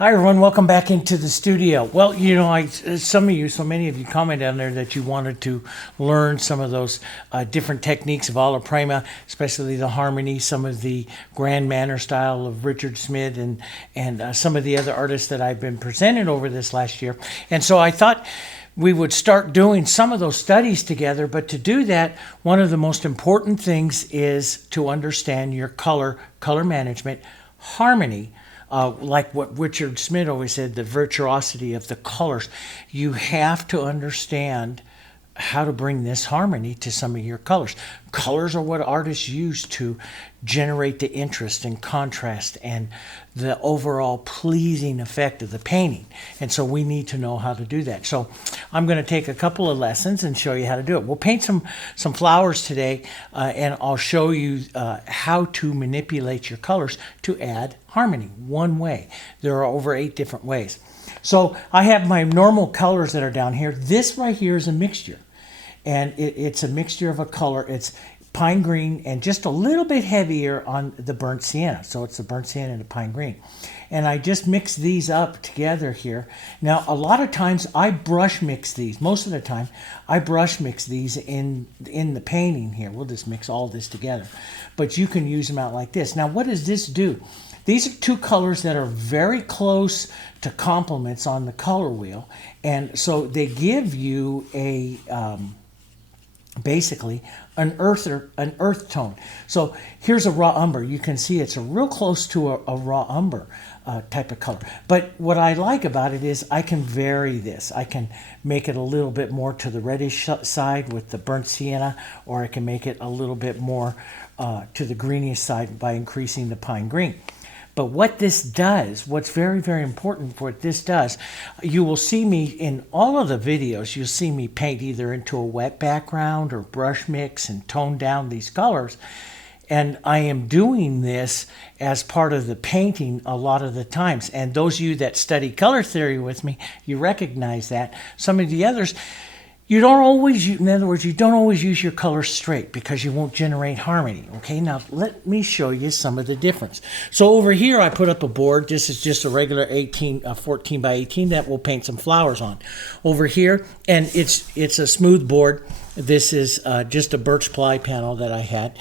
Hi everyone, welcome back into the studio. Well, you know, so many of you commented on there that you wanted to learn some of those different techniques of alla prima, especially the harmony, some of the grand manner style of Richard Smith and some of the other artists that I've been presenting over this last year. And so I thought we would start doing some of those studies together, but to do that, one of the most important things is to understand your color management, harmony. Like what Richard Smith always said, the virtuosity of the colors. You have to understand how to bring this harmony to some of your colors. Colors are what artists use to generate the interest and contrast and the overall pleasing effect of the painting. And so we need to know how to do that. So I'm going to take a couple of lessons and show you how to do it. We'll paint some flowers today, and I'll show you how to manipulate your colors to add harmony one way. There are over 8 different ways. So I have my normal colors that are down here. This right here is a mixture. And it's a mixture of a color. It's pine green and just a little bit heavier on the burnt sienna. So it's the burnt sienna and the pine green. And I just mix these up together here. Now, a lot of times I brush mix these. Most of the time, I brush mix these in the painting here. We'll just mix all this together. But you can use them out like this. Now, what does this do? These are 2 colors that are very close to complements on the color wheel. And so they give you a... basically an earth tone. So here's a raw umber. You can see it's real close to a raw umber type of color. But what I like about it is I can vary this. I can make it a little bit more to the reddish side with the burnt sienna, or I can make it a little bit more to the greenish side by increasing the pine green. But what this does, what's very, very important for what this does, you will see me in all of the videos, you'll see me paint either into a wet background or brush mix and tone down these colors. And I am doing this as part of the painting a lot of the times. And those of you that study color theory with me, you recognize that. Some of the others, you don't always, in other words, you don't always use your colors straight because you won't generate harmony. Okay, now let me show you some of the difference. So over here, I put up a board. This is just a regular 14 by 18 that we'll paint some flowers on. Over here, and it's a smooth board. This is just a birch ply panel that I had,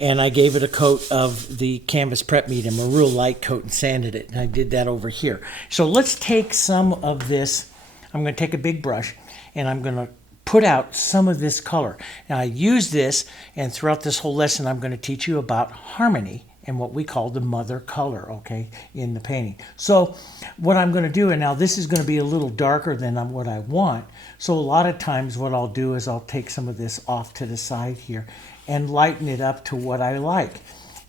and I gave it a coat of the canvas prep medium, a real light coat, and sanded it. And I did that over here. So let's take some of this. I'm going to take a big brush, and I'm going to put out some of this color. Now I use this, and throughout this whole lesson I'm going to teach you about harmony and what we call the mother color, okay, in the painting. So what I'm going to do, and now this is going to be a little darker than what I want, so a lot of times what I'll do is I'll take some of this off to the side here and lighten it up to what I like.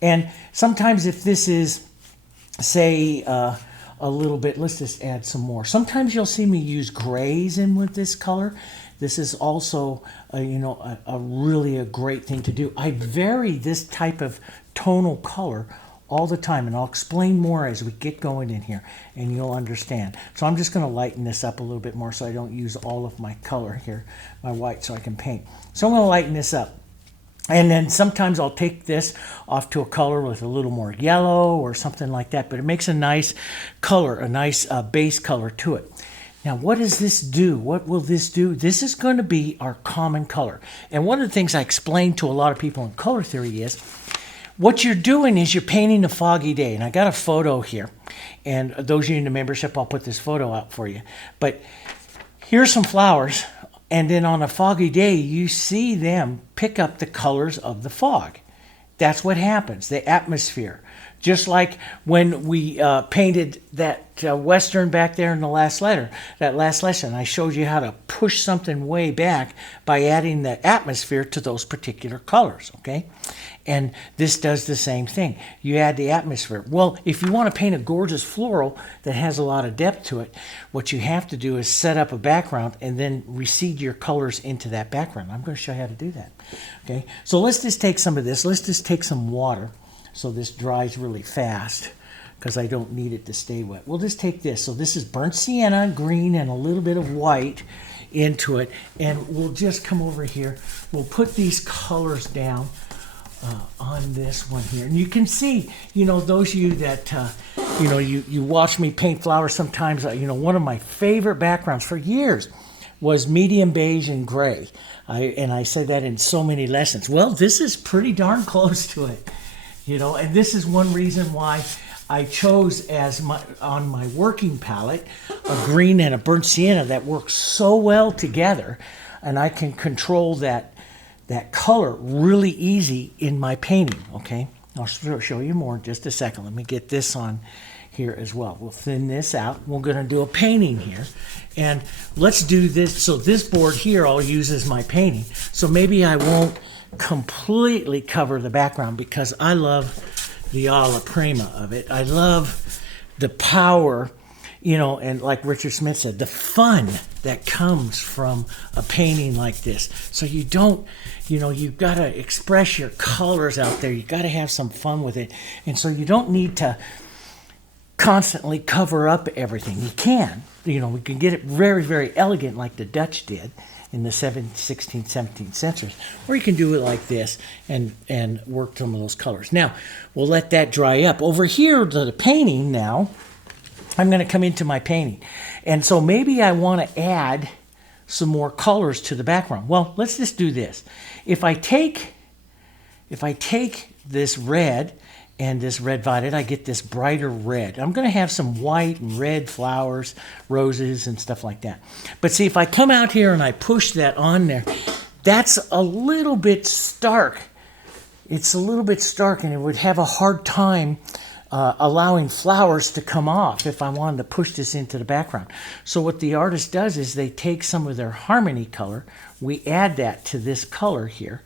And sometimes if this is, say, a little bit, let's just add some more. Sometimes you'll see me use grays in with this color. This is also, really a great thing to do. I vary this type of tonal color all the time, and I'll explain more as we get going in here, and you'll understand. So I'm just going to lighten this up a little bit more so I don't use all of my color here, my white, so I can paint. So I'm going to lighten this up. And then sometimes I'll take this off to a color with a little more yellow or something like that, but it makes a nice color, a nice base color to it. Now, what does this do? What will this do? This is going to be our common color. And one of the things I explain to a lot of people in color theory is what you're doing is you're painting a foggy day. And I got a photo here. And those of you in the membership, I'll put this photo out for you. But here's some flowers. And then on a foggy day, you see them pick up the colors of the fog. That's what happens, the atmosphere. Just like when we painted that Western back there in the last lesson, I showed you how to push something way back by adding the atmosphere to those particular colors, okay? And this does the same thing. You add the atmosphere. Well, if you want to paint a gorgeous floral that has a lot of depth to it, what you have to do is set up a background and then recede your colors into that background. I'm going to show you how to do that, okay? So let's just take some of this. Let's just take some water. So this dries really fast because I don't need it to stay wet. We'll just take this. So this is burnt sienna, green, and a little bit of white into it. And we'll just come over here. We'll put these colors down on this one here. And you can see, those of you that, you watch me paint flowers sometimes, one of my favorite backgrounds for years was medium beige and gray. I said that in so many lessons. Well, this is pretty darn close to it, and this is one reason why I chose on my working palette a green and a burnt sienna that works so well together, and I can control that color really easy in my painting. Okay, I'll show you more in just a second. Let me get this on here as well. We'll thin this out. We're going to do a painting here, and let's do this. So this board here I'll use as my painting. So maybe I won't completely cover the background because I love the alla prima of it. I love the power, and like Richard Smith said, the fun that comes from a painting like this. So you don't, you've got to express your colors out there. You've got to have some fun with it. And so you don't need to constantly cover up everything. You can, we can get it very, very elegant like the Dutch did in the 16th, 17th centuries. Or you can do it like this and work some of those colors. Now, we'll let that dry up. Over here to the painting now, I'm going to come into my painting. And so maybe I want to add some more colors to the background. Well, let's just do this. If I take this red and this red violet, I get this brighter red. I'm going to have some white and red flowers, roses and stuff like that. But see, if I come out here and I push that on there, that's a little bit stark. It's a little bit stark, and it would have a hard time allowing flowers to come off if I wanted to push this into the background. So what the artist does is they take some of their harmony color, we add that to this color here,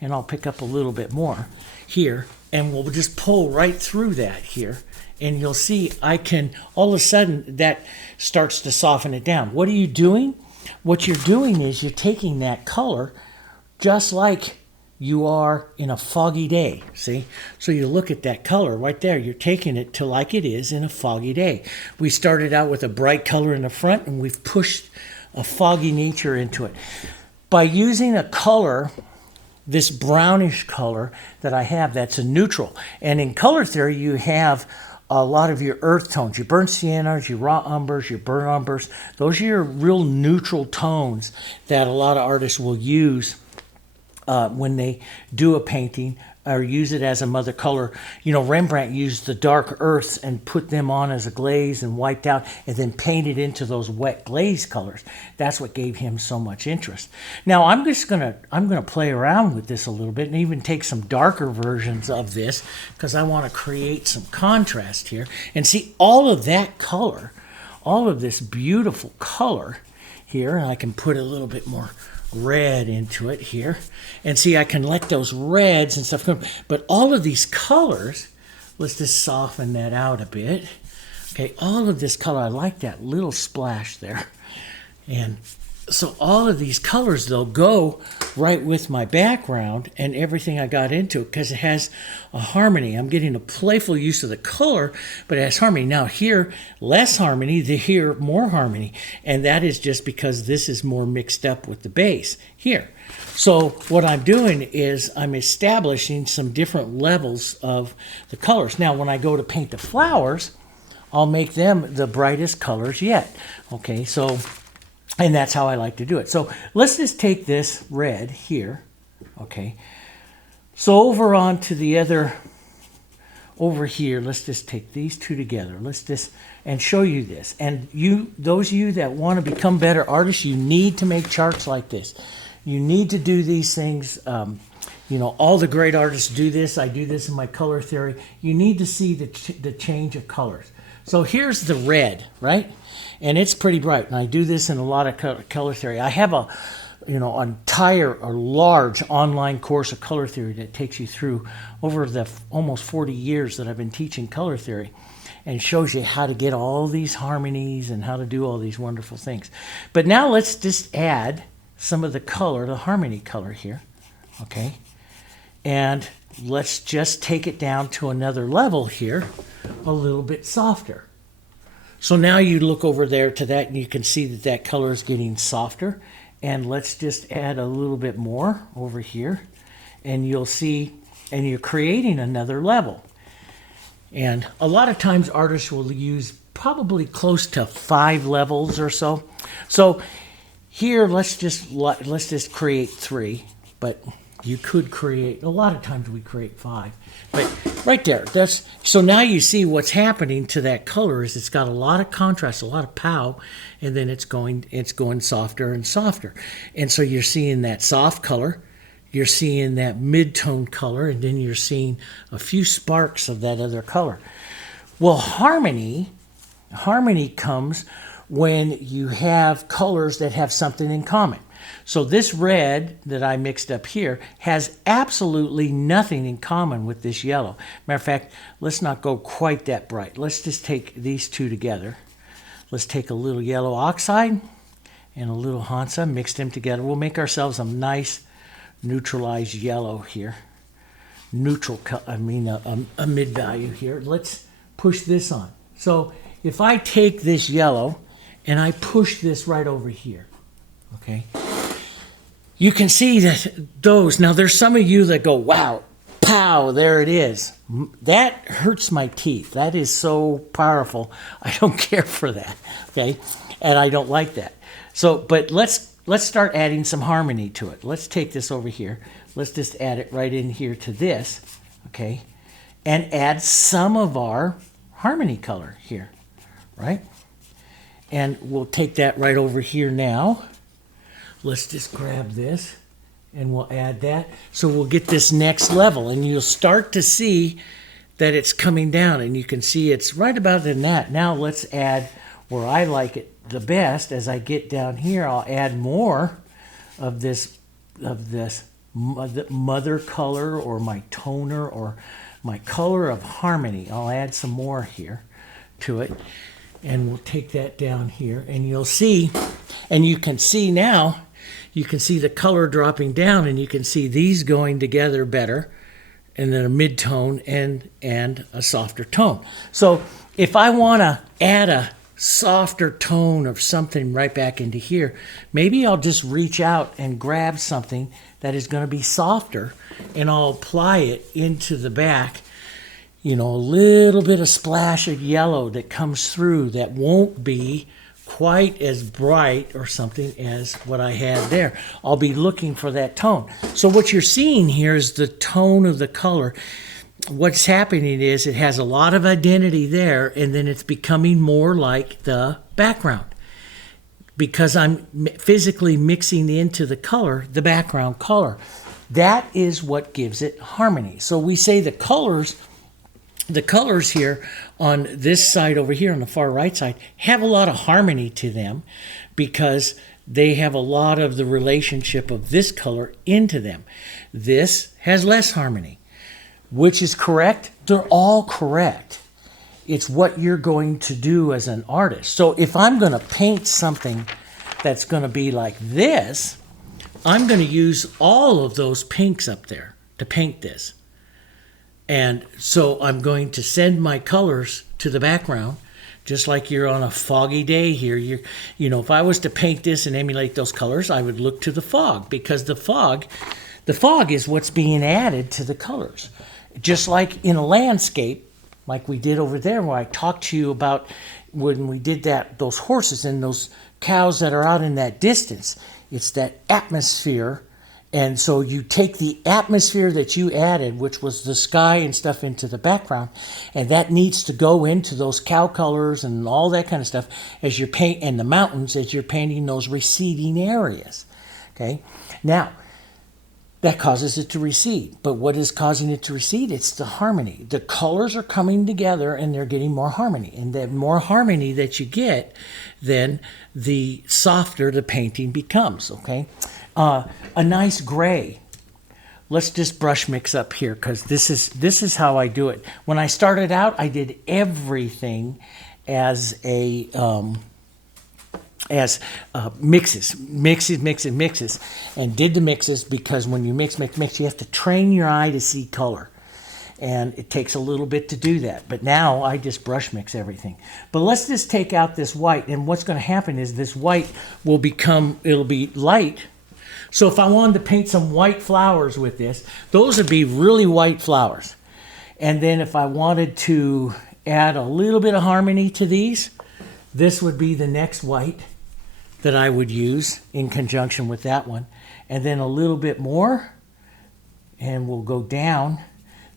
and I'll pick up a little bit more here, and we'll just pull right through that here, and you'll see I can, all of a sudden that starts to soften it down. What are you doing? What you're doing is you're taking that color just like you are in a foggy day, see? So you look at that color right there, you're taking it to like it is in a foggy day. We started out with a bright color in the front, and we've pushed a foggy nature into it. By using a color, this brownish color that I have, that's a neutral. And in color theory, you have a lot of your earth tones, your burnt siennas, your raw umbers, your burnt umbers. Those are your real neutral tones that a lot of artists will use when they do a painting or use it as a mother color. Rembrandt used the dark earths and put them on as a glaze and wiped out and then painted into those wet glaze colors. That's what gave him so much interest. Now I'm gonna play around with this a little bit and even take some darker versions of this because I want to create some contrast here and see all of that color, all of this beautiful color here, and I can put a little bit more red into it here, and see I can let those reds and stuff come, but all of these colors, let's just soften that out a bit. Okay, all of this color, I like that little splash there, and so all of these colors, they'll go right with my background and everything I got into it because it has a harmony. I'm getting a playful use of the color, but it has harmony. Now here, less harmony, here, more harmony. And that is just because this is more mixed up with the base here. So what I'm doing is I'm establishing some different levels of the colors. Now, when I go to paint the flowers, I'll make them the brightest colors yet. Okay, so... and that's how I like to do it. So let's just take this red here, okay? So over on to the other, over here, let's just take these two together. Let's just, and show you this. And those of you that want to become better artists, you need to make charts like this. You need to do these things. All the great artists do this. I do this in my color theory. You need to see the change of colors. So here's the red, right? And it's pretty bright. And I do this in a lot of color theory. I have a large online course of color theory that takes you through over the almost 40 years that I've been teaching color theory, and shows you how to get all these harmonies and how to do all these wonderful things. But now let's just add some of the color, the harmony color here, okay? And let's just take it down to another level here, a little bit softer. So now you look over there to that and you can see that that color is getting softer. And let's just add a little bit more over here. And you'll see and you're creating another level. And a lot of times artists will use probably close to 5 levels or so. So here, let's just create 3, but you could create, a lot of times we create 5. But right there, so now you see what's happening to that color is it's got a lot of contrast, a lot of pow, and then it's going softer and softer. And so you're seeing that soft color, you're seeing that mid-tone color, and then you're seeing a few sparks of that other color. Well, harmony comes when you have colors that have something in common. So this red that I mixed up here has absolutely nothing in common with this yellow. Matter of fact, let's not go quite that bright. Let's just take these two together. Let's take a little yellow oxide and a little Hansa, mix them together. We'll make ourselves a nice neutralized yellow here. A mid value here. Let's push this on. So if I take this yellow and I push this right over here, okay, you can see that now there's some of you that go, wow, pow, there it is. That hurts my teeth. That is so powerful. I don't care for that, okay, and I don't like that. So, but let's start adding some harmony to it. Let's take this over here. Let's just add it right in here to this, okay, and add some of our harmony color here, right? And we'll take that right over here now. Let's just grab this and we'll add that. So we'll get this next level and you'll start to see that it's coming down and you can see it's right about in that. Now let's add where I like it the best. As I get down here, I'll add more of this mother color or my toner or my color of harmony. I'll add some more here to it. And we'll take that down here and you'll see, and you can see now, you can see the color dropping down and you can see these going together better, and then a mid-tone and a softer tone. So if I want to add a softer tone of something right back into here, maybe I'll just reach out and grab something that is going to be softer and I'll apply it into the back. You know, a little bit of splash of yellow that comes through that won't be quite as bright or something as what I had there. I'll be looking for that tone. So what you're seeing here is the tone of the color. What's happening is it has a lot of identity there, and then it's becoming more like the background because I'm physically mixing into the color, the background color. That is what gives it harmony. So we say the colors here on this side over here on the far right side have a lot of harmony to them because they have a lot of the relationship of this color into them. This has less harmony. Which is correct? They're all correct. It's what you're going to do as an artist. So if I'm going to paint something that's going to be like this, I'm going to use all of those pinks up there to paint this. And so I'm going to send my colors to the background, just like you're on a foggy day here. You know, if I was to paint this and emulate those colors, I would look to the fog because the fog is what's being added to the colors. Just like in a landscape, like we did over there where I talked to you about when we did those horses and those cows that are out in that distance. It's that atmosphere. And so you take the atmosphere that you added, which was the sky and stuff, into the background, and that needs to go into those cow colors and all that kind of stuff as you're painting, and the mountains as you're painting those receding areas. Okay? Now, that causes it to recede. But what is causing it to recede? It's the harmony. The colors are coming together and they're getting more harmony. And the more harmony that you get, then the softer the painting becomes, okay? A nice gray. Let's just brush mix up here because this is how I do it. When I started out, I did everything as mixes, and did the mixes because when you mix, you have to train your eye to see color. And it takes a little bit to do that. But now I just brush mix everything. But let's just take out this white. And what's going to happen is this white will it'll be light, So if I wanted to paint some white flowers with this, those would be really white flowers. And then if I wanted to add a little bit of harmony to these, this would be the next white that I would use in conjunction with that one. And then a little bit more, and we'll go down.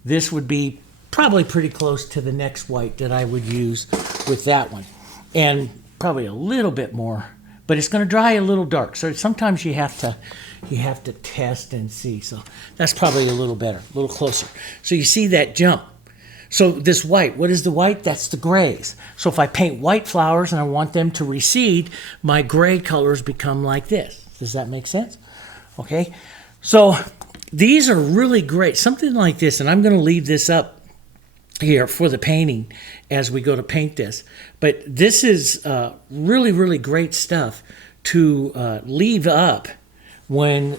This would be probably pretty close to the next white that I would use with that one. And probably a little bit more, but it's going to dry a little dark. So sometimes you have to test and see. So that's probably a little better, a little closer. So you see that jump. So this white, what is the white? That's the grays. So if I paint white flowers and I want them to recede, my gray colors become like this. Does that make sense? Okay. So these are really great. Something like this, and I'm going to leave this up here for the painting as we go to paint this. But this is really, really great stuff to leave up when,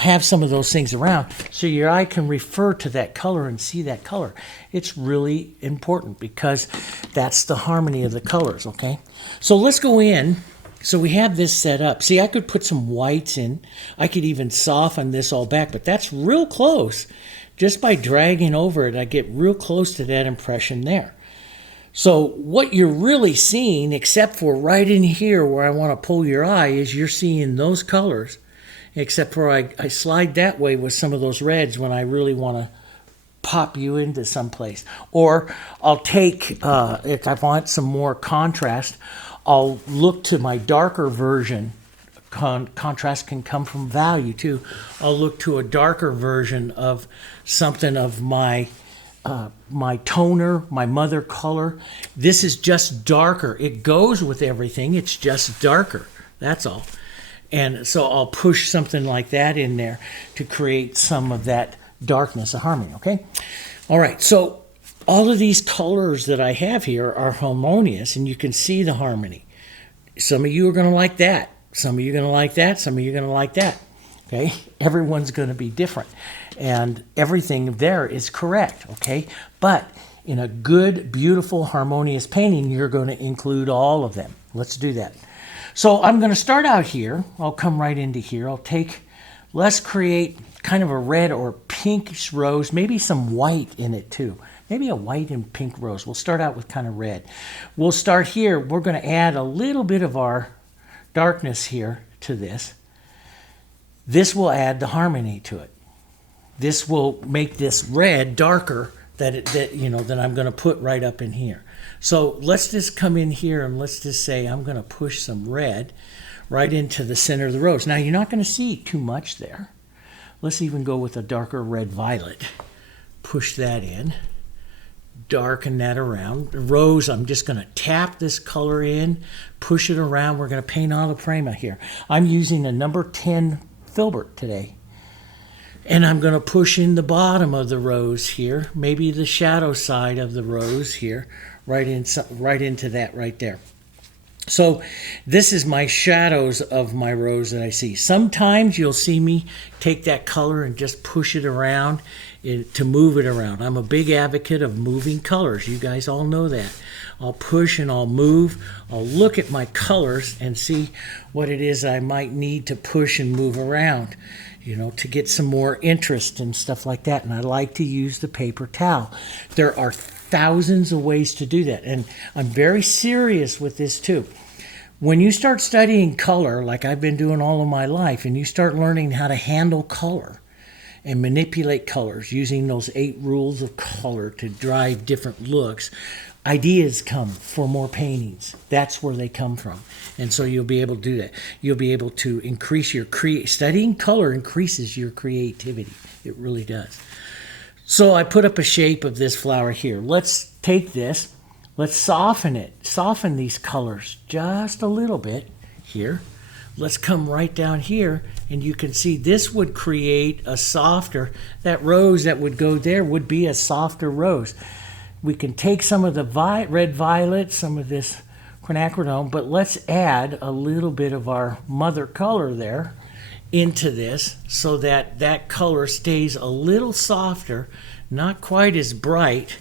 have some of those things around so your eye can refer to that color and see that color. It's really important because that's the harmony of the colors, okay? So let's go in. So we have this set up. See, I could put some whites in. I could even soften this all back, but that's real close. Just by dragging over it, I get real close to that impression there. So what you're really seeing, except for right in here where I want to pull your eye, is you're seeing those colors. Except for I slide that way with some of those reds when I really want to pop you into someplace. Or I'll take, if I want some more contrast, I'll look to my darker version. Contrast can come from value too. I'll look to a darker version of something of my my toner, my mother color. This is just darker. It goes with everything. It's just darker. That's all. And so I'll push something like that in there to create some of that darkness of harmony, okay? All right, so all of these colors that I have here are harmonious, and you can see the harmony. Some of you are going to like that. Some of you are going to like that. Some of you are going to like that, okay? Everyone's going to be different, and everything there is correct, okay? But in a good, beautiful, harmonious painting, you're going to include all of them. Let's do that. So I'm going to start out here. I'll come right into here. Let's create kind of a red or pinkish rose, maybe some white in it too. Maybe a white and pink rose. We'll start out with kind of red. We'll start here. We're going to add a little bit of our darkness here to this. This will add the harmony to it. This will make this red darker that I'm going to put right up in here. So let's just come in here and let's just say I'm going to push some red right into the center of the rose. Now you're not going to see too much there. Let's even go with a darker red violet. Push that in. Darken that around. The rose, I'm just going to tap this color in, push it around. We're going to paint alla prima here. I'm using a number 10 filbert today. And I'm going to push in the bottom of the rose here, maybe the shadow side of the rose here, right into that right there. So this is my shadows of my rose that I see. Sometimes you'll see me take that color and just push it around to move it around. I'm a big advocate of moving colors. You guys all know that. I'll push and I'll move. I'll look at my colors and see what it is I might need to push and move around, to get some more interest and stuff like that. And I like to use the paper towel. There are thousands of ways to do that. And I'm very serious with this too. When you start studying color, like I've been doing all of my life, and you start learning how to handle color and manipulate colors using those 8 rules of color to drive different looks, ideas come for more paintings. That's where they come from. And so you'll be able to do that. You'll be able to increase your studying color increases your creativity. It really does. So I put up a shape of this flower here. Let's take this. Let's soften it. Soften these colors just a little bit here. Let's come right down here, and you can see this would create a softer, that rose that would go there would be a softer rose. We can take some of the red violet, some of this quinacridone, but let's add a little bit of our mother color there into this so that that color stays a little softer, not quite as bright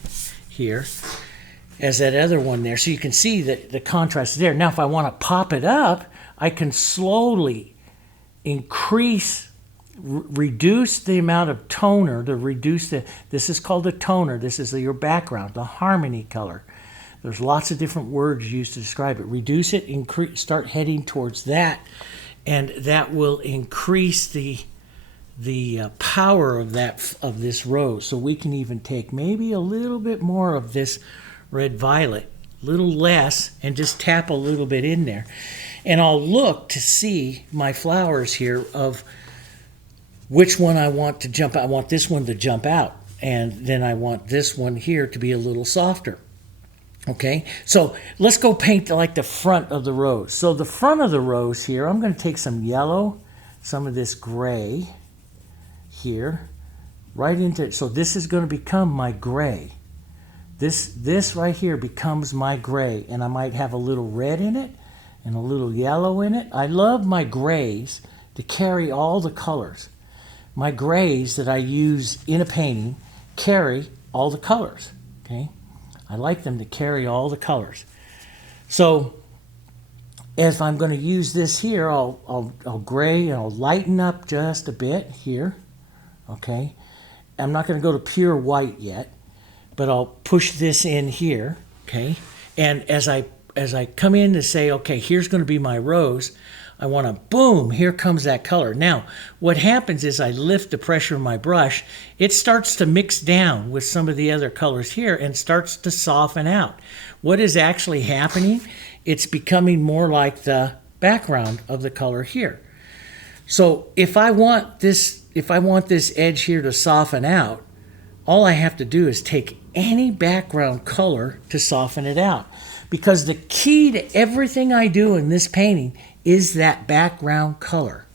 here as that other one there. So you can see that the contrast is there. Now if I want to pop it up, I can slowly increase reduce the amount of toner, to reduce this is called a toner, this is your background, the harmony color. There's lots of different words used to describe it. Reduce it, start heading towards that, and that will increase the power of this rose. So we can even take maybe a little bit more of this red violet, a little less, and just tap a little bit in there. And I'll look to see my flowers here of which one I want to jump out. I want this one to jump out, and then I want this one here to be a little softer. Okay, so let's go paint like the front of the rose. So the front of the rose here, I'm going to take some yellow, some of this gray here, right into it. So this is going to become my gray. This right here becomes my gray, and I might have a little red in it and a little yellow in it. I love my grays to carry all the colors. My grays that I use in a painting carry all the colors, okay? I like them to carry all the colors. So if I'm going to use this here, I'll gray and I'll lighten up just a bit here, okay? I'm not going to go to pure white yet, but I'll push this in here, okay? And as I come in to say, okay, here's going to be my rose, I want to, boom, here comes that color. Now, what happens is I lift the pressure of my brush, it starts to mix down with some of the other colors here and starts to soften out. What is actually happening? It's becoming more like the background of the color here. So if I want this edge here to soften out, all I have to do is take any background color to soften it out. Because the key to everything I do in this painting is that background color.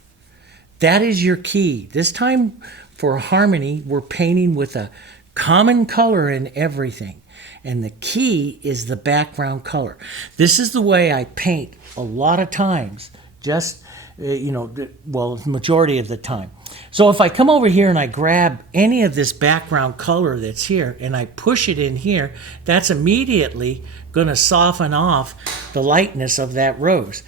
That is your key. This time for harmony, we're painting with a common color in everything. And the key is the background color. This is the way I paint a lot of times, just, well, the majority of the time. So if I come over here and I grab any of this background color that's here and I push it in here, that's immediately going to soften off the lightness of that rose.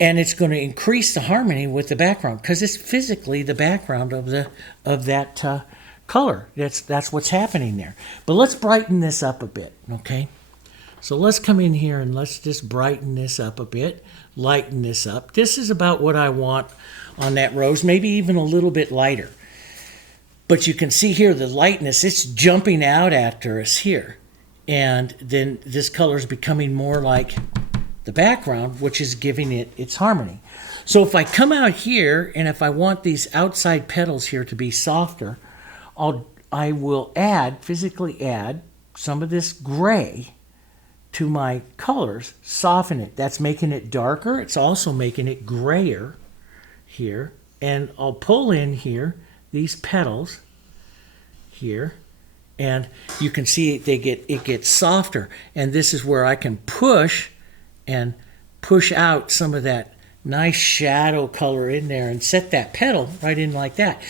And it's going to increase the harmony with the background because it's physically the background of that color. That's what's happening there. But let's brighten this up a bit, okay? So let's come in here and let's just brighten this up a bit, lighten this up. This is about what I want on that rose, maybe even a little bit lighter. But you can see here the lightness, it's jumping out after us here. And then this color is becoming more like the background, which is giving it its harmony. So if I come out here and if I want these outside petals here to be softer, I will physically add some of this gray to my colors, soften it. That's making it darker. It's also making it grayer here. And I'll pull in here these petals here, and you can see it gets softer. And this is where I can push out some of that nice shadow color in there and set that petal right in like that.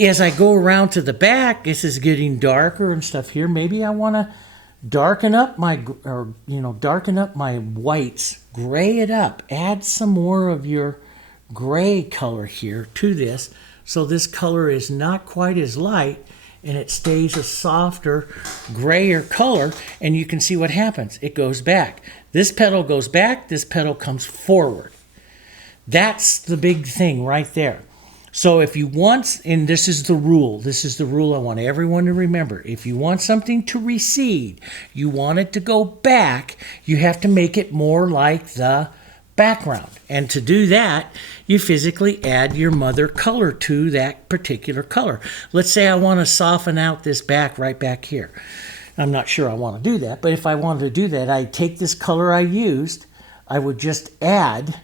As I go around to the back, this is getting darker and stuff here. Maybe I want to darken up my whites, gray it up, add some more of your gray color here to this, so this color is not quite as light and it stays a softer, grayer color, and you can see what happens. It goes back. This petal goes back, this petal comes forward. That's the big thing right there. So if you want, and this is the rule I want everyone to remember. If you want something to recede, you want it to go back, you have to make it more like the background. And to do that, you physically add your mother color to that particular color. Let's say I want to soften out this back right back here. I'm not sure I want to do that, but if I wanted to do that, I'd take this color I used, I would just add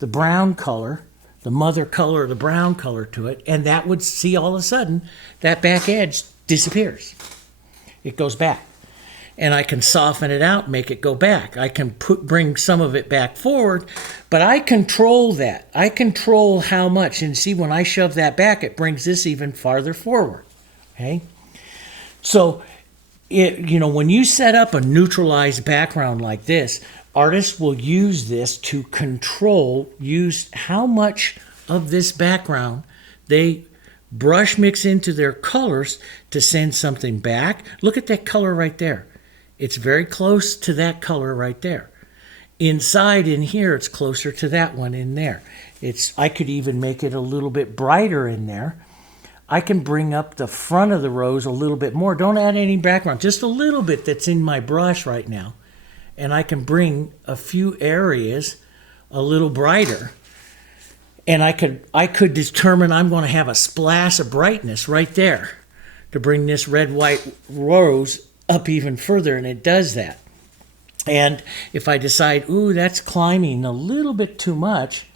the brown color, the mother color, the brown color to it, and that would see all of a sudden that back edge disappears. It goes back. And I can soften it out, make it go back. I can bring some of it back forward, but I control that. I control how much. And see, when I shove that back, it brings this even farther forward. Okay? So, when you set up a neutralized background like this, artists will use this to use how much of this background they brush mix into their colors to send something back. Look at that color right there. It's very close to that color right there. Inside in here, it's closer to that one in there. I could even make it a little bit brighter in there. I can bring up the front of the rose a little bit more. Don't add any background, just a little bit that's in my brush right now. And I can bring a few areas a little brighter. And I could determine I'm going to have a splash of brightness right there to bring this red-white rose up even further, and it does that. And if I decide, ooh, that's climbing a little bit too much,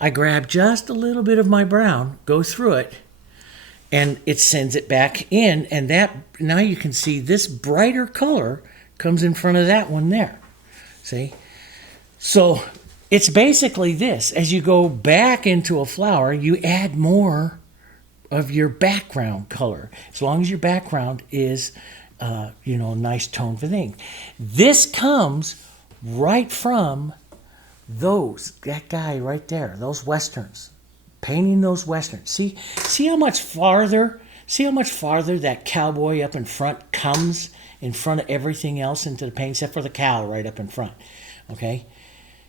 I grab just a little bit of my brown, go through it, and it sends it back in, and that now you can see this brighter color comes in front of that one there. See? So it's basically this. As you go back into a flower, you add more of your background color, as long as your background is a nice tone for things. This comes right from that guy right there, those westerns. Painting those westerns. See how much farther that cowboy up in front comes in front of everything else into the paint, except for the cow right up in front. Okay?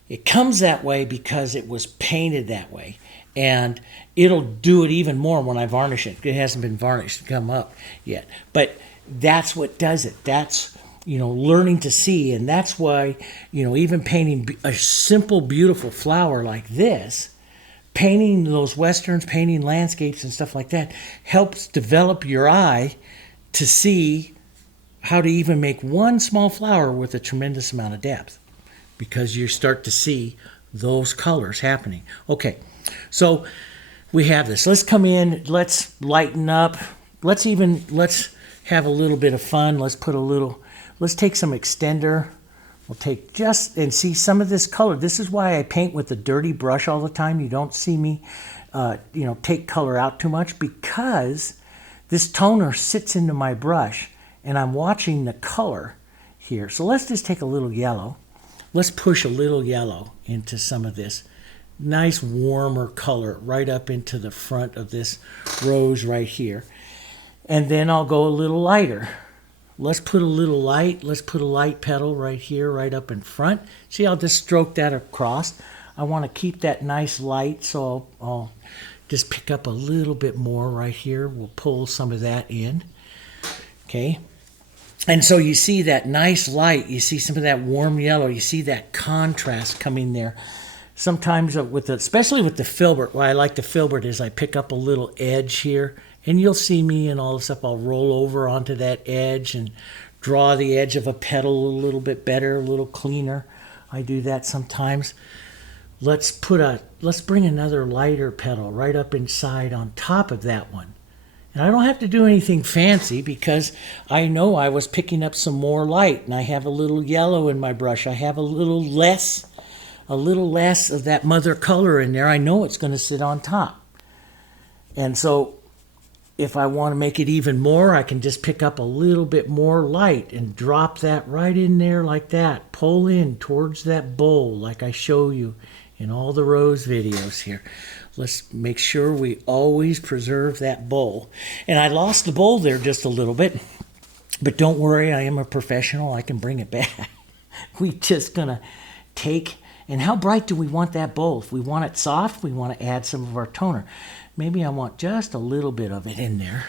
It comes that way because it was painted that way. And it'll do it even more when I varnish it. It hasn't been varnished to come up yet. But that's what does it. That's, learning to see. And that's why, even painting a simple, beautiful flower like this, painting those westerns, painting landscapes and stuff like that helps develop your eye to see how to even make one small flower with a tremendous amount of depth, because you start to see those colors happening. Okay, so we have this. Let's come in, let's lighten up, let's have a little bit of fun. Let's take some extender. We'll take and see some of this color. This is why I paint with a dirty brush all the time. You don't see me, take color out too much, because this toner sits into my brush and I'm watching the color here. So let's just take a little yellow. Let's push a little yellow into some of this nice warmer color right up into the front of this rose right here. And then I'll go a little lighter. Let's put a little light. Let's put a light petal right here, right up in front. See, I'll just stroke that across. I want to keep that nice light, so I'll just pick up a little bit more right here. We'll pull some of that in. Okay. And so you see that nice light. You see some of that warm yellow. You see that contrast coming there. Sometimes, especially with the filbert, why I like the filbert is I pick up a little edge here. And you'll see me and all this stuff. I'll roll over onto that edge and draw the edge of a petal a little bit better, a little cleaner. I do that sometimes. Let's bring another lighter petal right up inside on top of that one. And I don't have to do anything fancy, because I know I was picking up some more light, and I have a little yellow in my brush. I have a little less of that mother color in there. I know it's going to sit on top. And so if I want to make it even more, I can just pick up a little bit more light and drop that right in there like that. Pull in towards that bowl like I show you in all the rose videos here. Let's make sure we always preserve that bowl. And I lost the bowl there just a little bit, but don't worry, I am a professional. I can bring it back. We just gonna take, and how bright do we want that bowl? If we want it soft, we want to add some of our toner. Maybe I want just a little bit of it in there.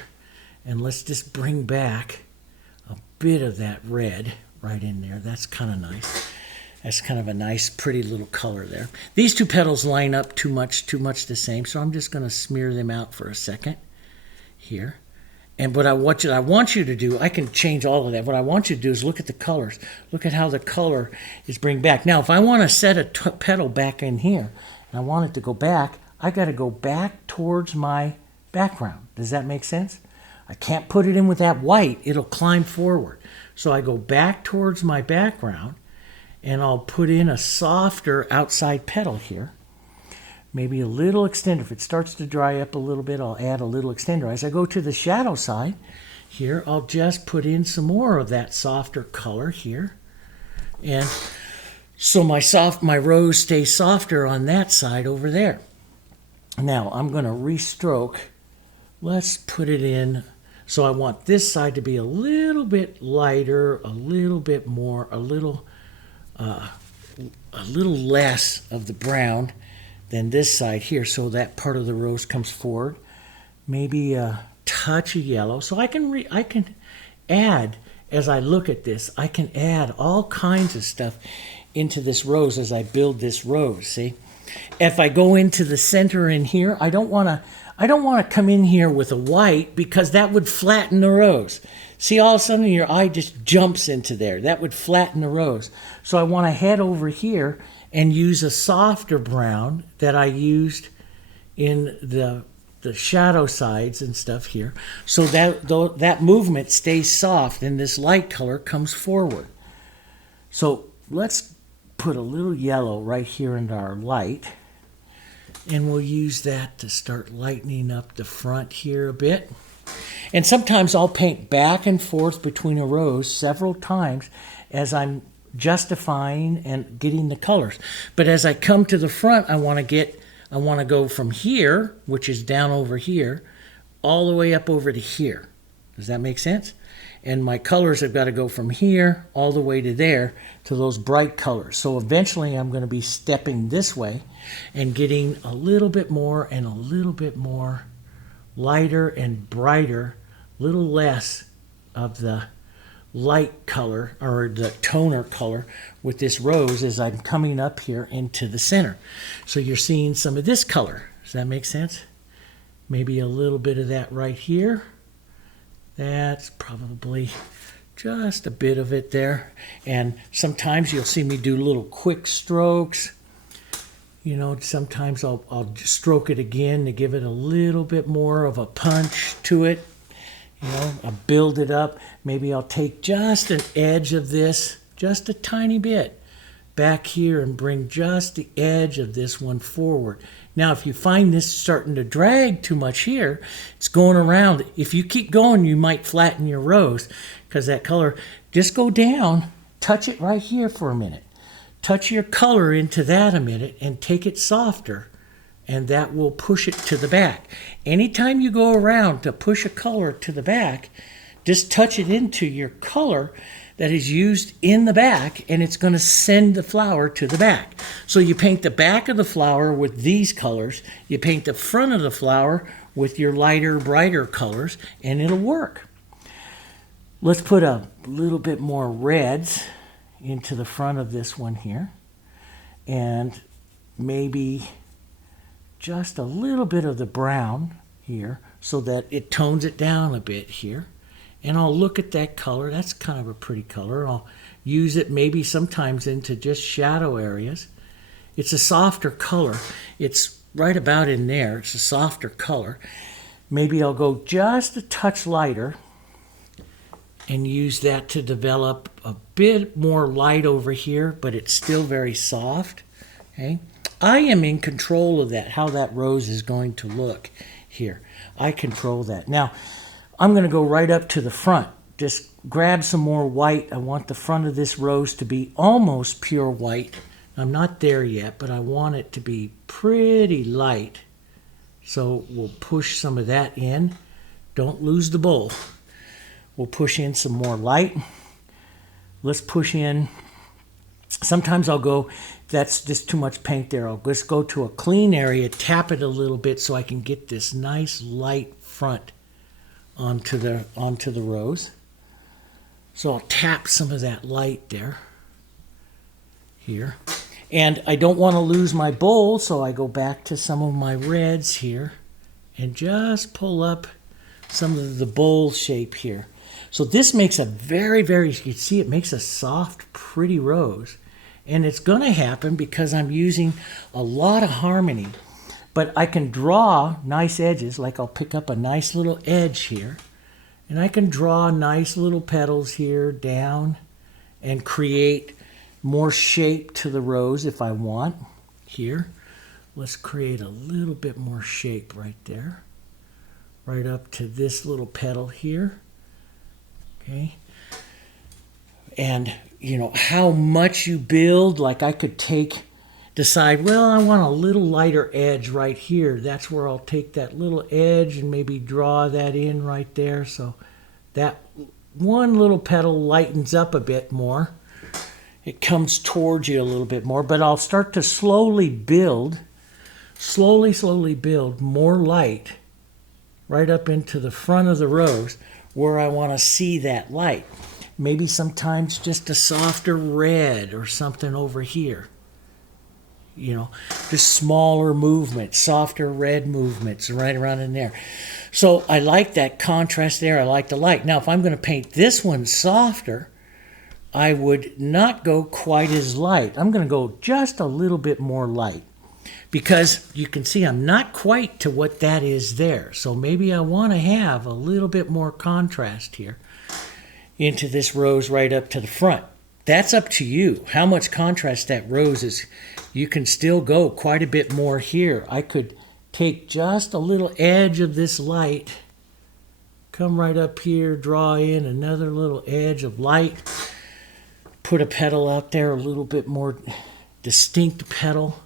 And let's just bring back a bit of that red right in there. That's kind of nice. That's kind of a nice, pretty little color there. These two petals line up too much the same, so I'm just going to smear them out for a second here. And what I want you to do, I can change all of that. What I want you to do is look at the colors. Look at how the color is bring back. Now, if I want to set a petal back in here, and I want it to go back, I got to go back towards my background. Does that make sense? I can't put it in with that white. It'll climb forward. So I go back towards my background, and I'll put in a softer outside petal here. Maybe a little extender. If it starts to dry up a little bit, I'll add a little extender. As I go to the shadow side here, I'll just put in some more of that softer color here. And so my rose stays softer on that side over there. Now I'm going to restroke let's put it in. So I want this side to be a little bit lighter, a little bit more, a little less of the brown than this side here. So that part of the rose comes forward. Maybe a touch of yellow. So I can add, as I look at this, I can add all kinds of stuff into this rose as I build this rose. See, if I go into the center in here, I don't want to come in here with a white, because that would flatten the rose. See, all of a sudden your eye just jumps into there. That would flatten the rose. So I want to head over here and use a softer brown that I used in the shadow sides and stuff here, so that movement stays soft and this light color comes forward. So let's put a little yellow right here into our light, and we'll use that to start lightening up the front here a bit. And sometimes I'll paint back and forth between a rose several times as I'm justifying and getting the colors. But as I come to the front, I want to go from here, which is down over here, all the way up over to here. Does that make sense? And my colors have got to go from here all the way to there, to those bright colors. So eventually I'm going to be stepping this way and getting a little bit more and a little bit more lighter and brighter, a little less of the light color or the toner color with this rose as I'm coming up here into the center. So you're seeing some of this color. Does that make sense? Maybe a little bit of that right here. That's probably just a bit of it there. And sometimes you'll see me do little quick strokes. You know, sometimes I'll just stroke it again to give it a little bit more of a punch to it. You know, I'll build it up. Maybe I'll take just an edge of this, just a tiny bit, back here and bring just the edge of this one forward. Now, if you find this starting to drag too much here, it's going around. If you keep going, you might flatten your rose because that color, just go down, touch it right here for a minute. Touch your color into that a minute and take it softer, and that will push it to the back. Anytime you go around to push a color to the back, just touch it into your color that is used in the back, and it's going to send the flower to the back. So you paint the back of the flower with these colors, you paint the front of the flower with your lighter, brighter colors, and it'll work. Let's put a little bit more reds into the front of this one here, and maybe just a little bit of the brown here so that it tones it down a bit here. And I'll look at that color. That's kind of a pretty color. I'll use it maybe sometimes into just shadow areas. It's a softer color. It's right about in there. It's a softer color. Maybe I'll go just a touch lighter and use that to develop a bit more light over here, but it's still very soft. Okay? I am in control of that, how that rose is going to look here. I control that. Now, I'm going to go right up to the front. Just grab some more white. I want the front of this rose to be almost pure white. I'm not there yet, but I want it to be pretty light. So we'll push some of that in. Don't lose the bowl. We'll push in some more light. Let's push in. Sometimes I'll go, that's just too much paint there. I'll just go to a clean area, tap it a little bit so I can get this nice light front onto the rose. So I'll tap some of that light there, here. And I don't want to lose my bowl, so I go back to some of my reds here and just pull up some of the bowl shape here. So this makes a very, you can see it makes a soft, pretty rose. And it's going to happen because I'm using a lot of harmony. But I can draw nice edges, like I'll pick up a nice little edge here. And I can draw nice little petals here down and create more shape to the rose if I want. Here, let's create a little bit more shape right there. Right up to this little petal here. Okay. And, you know, how much you build, like I could take decide, well, I want a little lighter edge right here. That's where I'll take that little edge and maybe draw that in right there. So that one little petal lightens up a bit more. It comes towards you a little bit more, but I'll start to slowly build more light right up into the front of the rose where I want to see that light. Maybe sometimes just a softer red or something over here. You know, just smaller movements, softer red movements right around in there. So I like that contrast there. I like the light. Now, if I'm going to paint this one softer, I would not go quite as light. I'm going to go just a little bit more light because you can see I'm not quite to what that is there. So maybe I want to have a little bit more contrast here into this rose right up to the front. That's up to you. How much contrast that rose is. You can still go quite a bit more here. I could take just a little edge of this light, come right up here, draw in another little edge of light, put a petal out there, a little bit more distinct petal,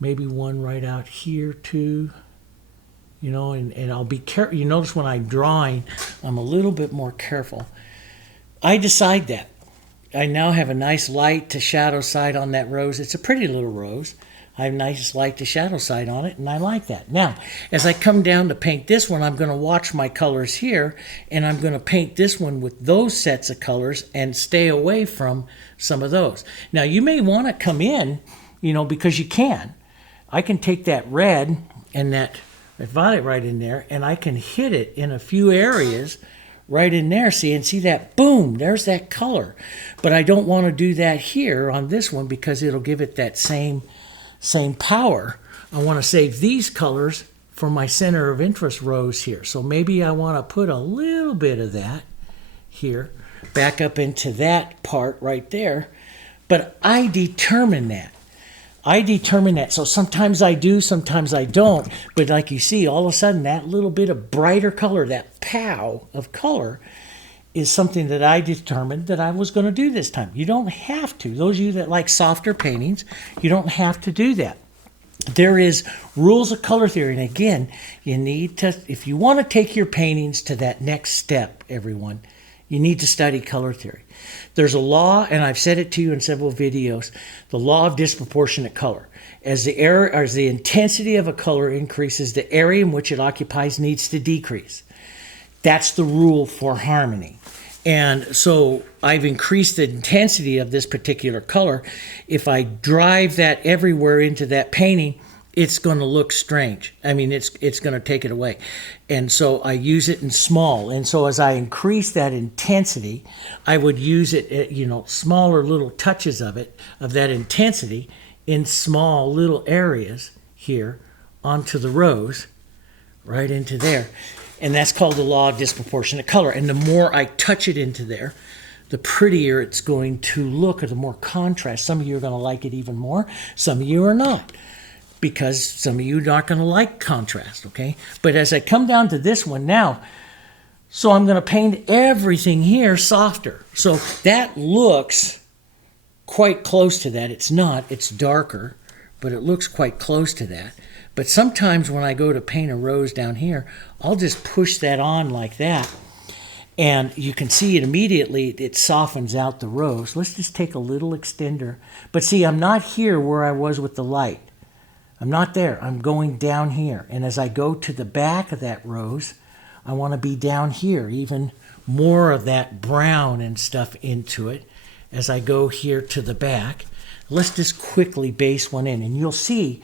maybe one right out here too. You know, and I'll be careful. You notice when I'm drawing, I'm a little bit more careful. I decide that. I now have a nice light to shadow side on that rose. It's a pretty little rose. I have a nice light to shadow side on it, and I like that. Now, as I come down to paint this one, I'm going to watch my colors here, and I'm going to paint this one with those sets of colors and stay away from some of those. Now, you may want to come in, you know, because you can. I can take that red and that violet right in there, and I can hit it in a few areas right in there, see, and see that, boom, there's that color. But I don't want to do that here on this one because it'll give it that same power. I want to save these colors for my center of interest rose here. So maybe I want to put a little bit of that here, back up into that part right there. But I determine that. So sometimes I do, sometimes I don't. But like you see, all of a sudden that little bit of brighter color, that pow of color, is something that I determined that I was going to do this time. You don't have to. Those of you that like softer paintings, you don't have to do that. There is rules of color theory. And again, you need to, if you want to take your paintings to that next step, everyone, you need to study color theory. There's a law, and I've said it to you in several videos, the law of disproportionate color. As the intensity of a color increases, the area in which it occupies needs to decrease. That's the rule for harmony. And so I've increased the intensity of this particular color. If I drive that everywhere into that painting, it's going to look strange. I mean, it's going to take it away. And so I use it in small. And so as I increase that intensity, I would use it at, you know, smaller little touches of it, of that intensity in small little areas here onto the rose, right into there. And that's called the law of disproportionate color. And the more I touch it into there, the prettier it's going to look, or the more contrast. Some of you are going to like it even more. Some of you are not, because some of you are not going to like contrast, okay? But as I come down to this one now, so I'm going to paint everything here softer. So that looks quite close to that. It's not, it's darker, but it looks quite close to that. But sometimes when I go to paint a rose down here, I'll just push that on like that. And you can see it immediately, it softens out the rose. Let's just take a little extender. But see, I'm not here where I was with the light. I'm not there. I'm going down here. And as I go to the back of that rose, I want to be down here, even more of that brown and stuff into it as I go here to the back. Let's just quickly base one in. And you'll see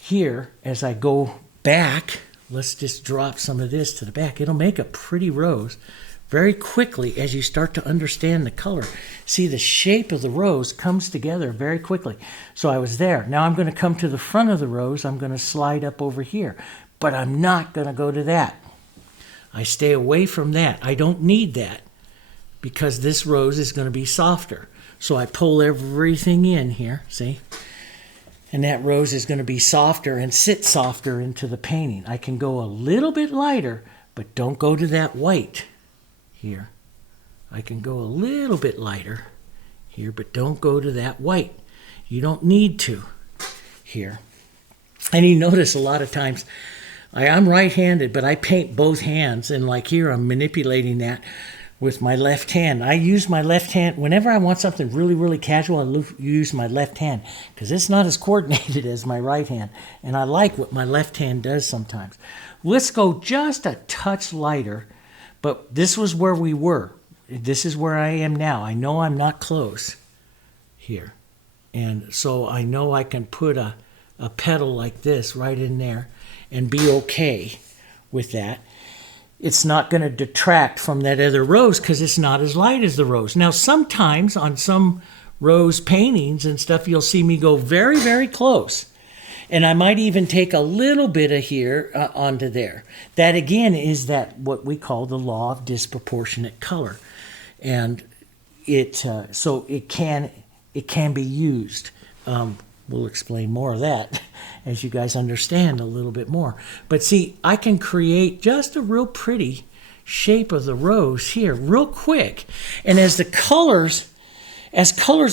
here, as I go back, let's just drop some of this to the back. It'll make a pretty rose very quickly as you start to understand the color. See, the shape of the rose comes together very quickly. So I was there. Now I'm going to come to the front of the rose. I'm going to slide up over here. But I'm not going to go to that. I stay away from that. I don't need that because this rose is going to be softer. So I pull everything in here, see? And that rose is going to be softer and sit softer into the painting. I can go a little bit lighter, but don't go to that white here. I can go a little bit lighter here, but don't go to that white. You don't need to. here. And you notice a lot of times, I'm right-handed, but I paint both hands. And like here, I'm manipulating that with my left hand. I use my left hand. Whenever I want something really, really casual, I use my left hand because it's not as coordinated as my right hand. And I like what my left hand does sometimes. Let's go just a touch lighter, but this was where we were. This is where I am now. I know I'm not close here. And so I know I can put a petal like this right in there and be okay with that. It's not going to detract from that other rose because it's not as light as the rose. Now, sometimes on some rose paintings and stuff, you'll see me go very, very close. And I might even take a little bit of here onto there. That, again, is that what we call the law of disproportionate color. And so it can be used. We'll explain more of that as you guys understand a little bit more. But see, I can create just a real pretty shape of the rose here real quick. And as colors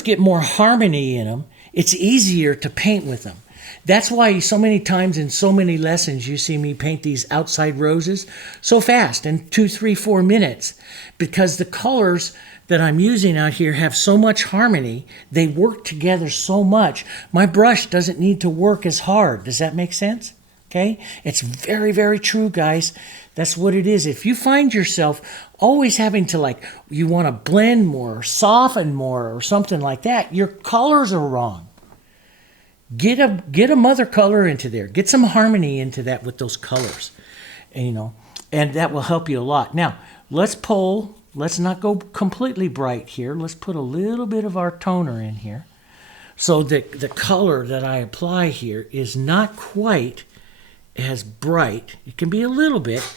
get more harmony in them, it's easier to paint with them. That's why so many times in so many lessons you see me paint these outside roses so fast, in 2, 3, 4 minutes, because the colors that I'm using out here have so much harmony. They work together so much. My brush doesn't need to work as hard. Does that make sense? Okay? It's very, very true, guys. That's what it is. If you find yourself always having to, you want to blend more, or soften more, or something like that, your colors are wrong. Get a mother color into there. Get some harmony into that with those colors. And that will help you a lot. Now, let's not go completely bright here. Let's put a little bit of our toner in here. So that the color that I apply here is not quite as bright. It can be a little bit,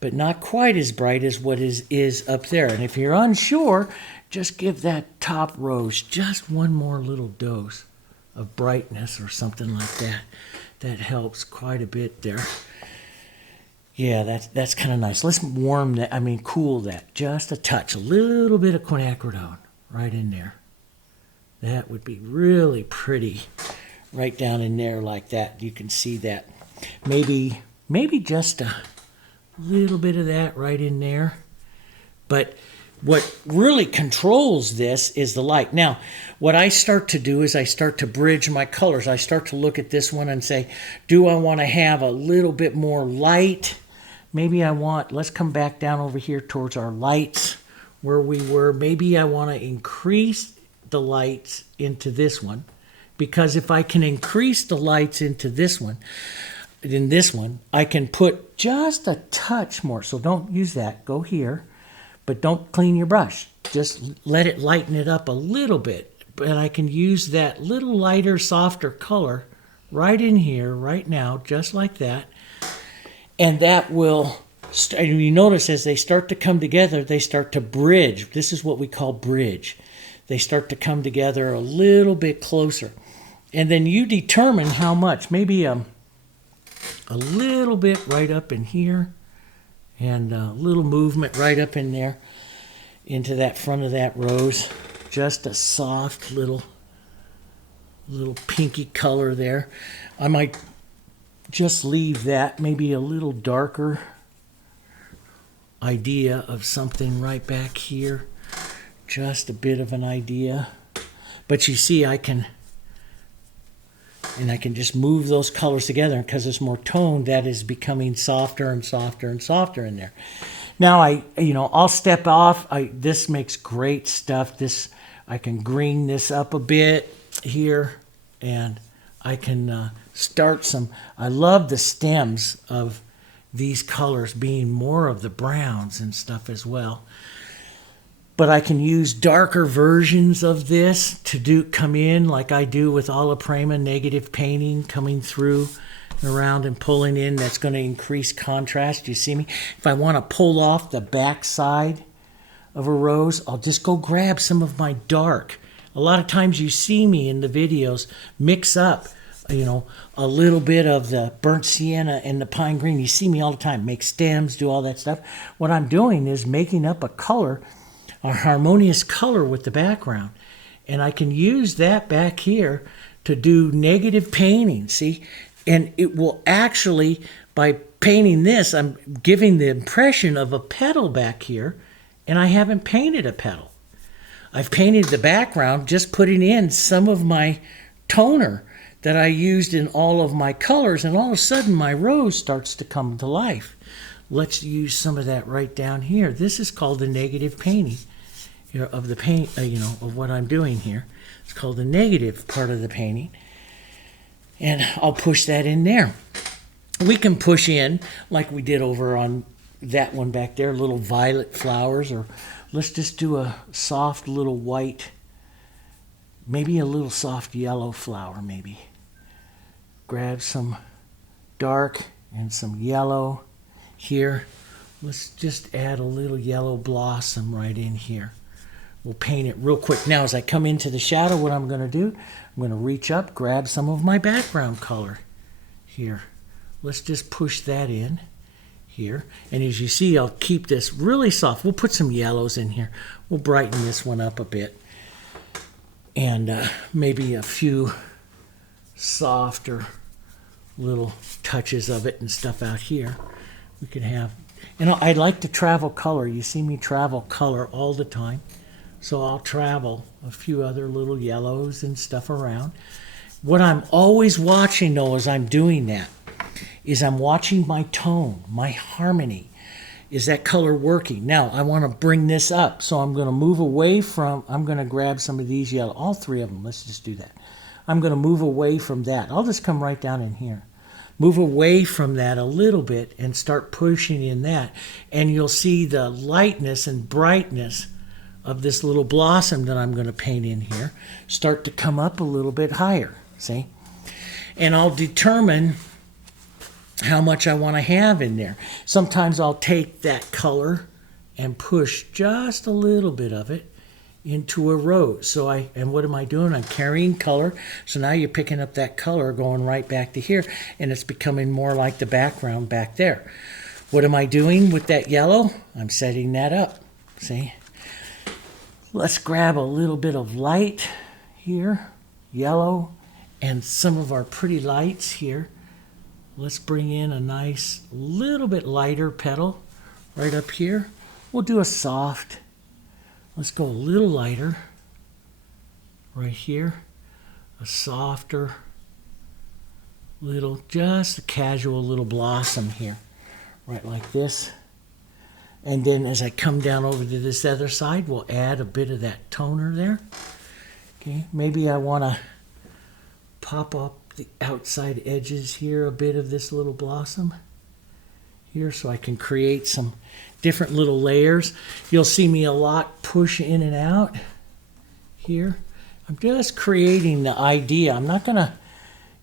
but not quite as bright as what is up there. And if you're unsure, just give that top rose just one more little dose of brightness or something like that. That helps quite a bit there. Yeah, that's kind of nice. Let's cool that just a touch. A little bit of quinacridone right in there. That would be really pretty right down in there like that. You can see that. Maybe just a little bit of that right in there. But what really controls this is the light. Now, what I start to do is I start to bridge my colors. I start to look at this one and say, do I want to have a little bit more light? Maybe let's come back down over here towards our lights where we were. Maybe I want to increase the lights into this one, because if I can increase the lights into this one, I can put just a touch more. So don't use that. Go here. But don't clean your brush. Just let it lighten it up a little bit. But I can use that little lighter, softer color right in here, right now, just like that. And that will, and you notice as they start to come together, they start to bridge. This is what we call bridge. They start to come together a little bit closer. And then you determine how much. Maybe a little bit right up in here. And a little movement right up in there into that front of that rose. Just a soft little pinky color there. I might just leave that maybe a little darker idea of something right back here. Just a bit of an idea. But you see, I can just move those colors together, because it's more toned, that is becoming softer and softer and softer in there. Now I'll step off. This makes great stuff. I can green this up a bit here, and I can start some. I love the stems of these colors being more of the browns and stuff as well. But I can use darker versions of this to come in like I do with Alla Prima negative painting, coming through and around and pulling in. That's going to increase contrast. You see me? If I want to pull off the back side of a rose, I'll just go grab some of my dark. A lot of times you see me in the videos mix up, a little bit of the burnt sienna and the pine green. You see me all the time, make stems, do all that stuff. What I'm doing is making up a color, a harmonious color with the background. And I can use that back here to do negative painting, see? And it will actually, by painting this, I'm giving the impression of a petal back here, and I haven't painted a petal. I've painted the background just putting in some of my toner that I used in all of my colors, and all of a sudden my rose starts to come to life. Let's use some of that right down here. This is called the negative painting of the paint, of what I'm doing here. It's called the negative part of the painting. And I'll push that in there. We can push in, like we did over on that one back there, little violet flowers, or let's just do a soft little white, maybe a little soft yellow flower, maybe. Grab some dark and some yellow here. Let's just add a little yellow blossom right in here. We'll paint it real quick. Now, as I come into the shadow, what I'm going to do, I'm going to reach up, grab some of my background color here. Let's just push that in here. And as you see, I'll keep this really soft. We'll put some yellows in here. We'll brighten this one up a bit. And maybe a few softer little touches of it and stuff out here. We could have, and I like to travel color. You see me travel color all the time. So I'll travel a few other little yellows and stuff around. What I'm always watching, though, as I'm doing that, is I'm watching my tone, my harmony. Is that color working? Now, I want to bring this up. So I'm going to move away from, I'm going to grab some of these yellow, all three of them. Let's just do that. I'm going to move away from that. I'll just come right down in here. Move away from that a little bit and start pushing in that. And you'll see the lightness and brightness of this little blossom that I'm going to paint in here start to come up a little bit higher, see? And I'll determine how much I want to have in there. Sometimes I'll take that color and push just a little bit of it into a rose. And what am I doing? I'm carrying color. So now you're picking up that color going right back to here, and it's becoming more like the background back there. What am I doing with that yellow? I'm setting that up, see? Let's grab a little bit of light here, yellow, and some of our pretty lights here. Let's bring in a nice little bit lighter petal right up here. We'll do a soft. Let's go a little lighter right here. A softer little, just a casual little blossom here, right like this. And then as I come down over to this other side, we'll add a bit of that toner there. Okay, maybe I want to pop up the outside edges here, a bit of this little blossom here, so I can create some different little layers. You'll see me a lot push in and out here. I'm just creating the idea. I'm not going to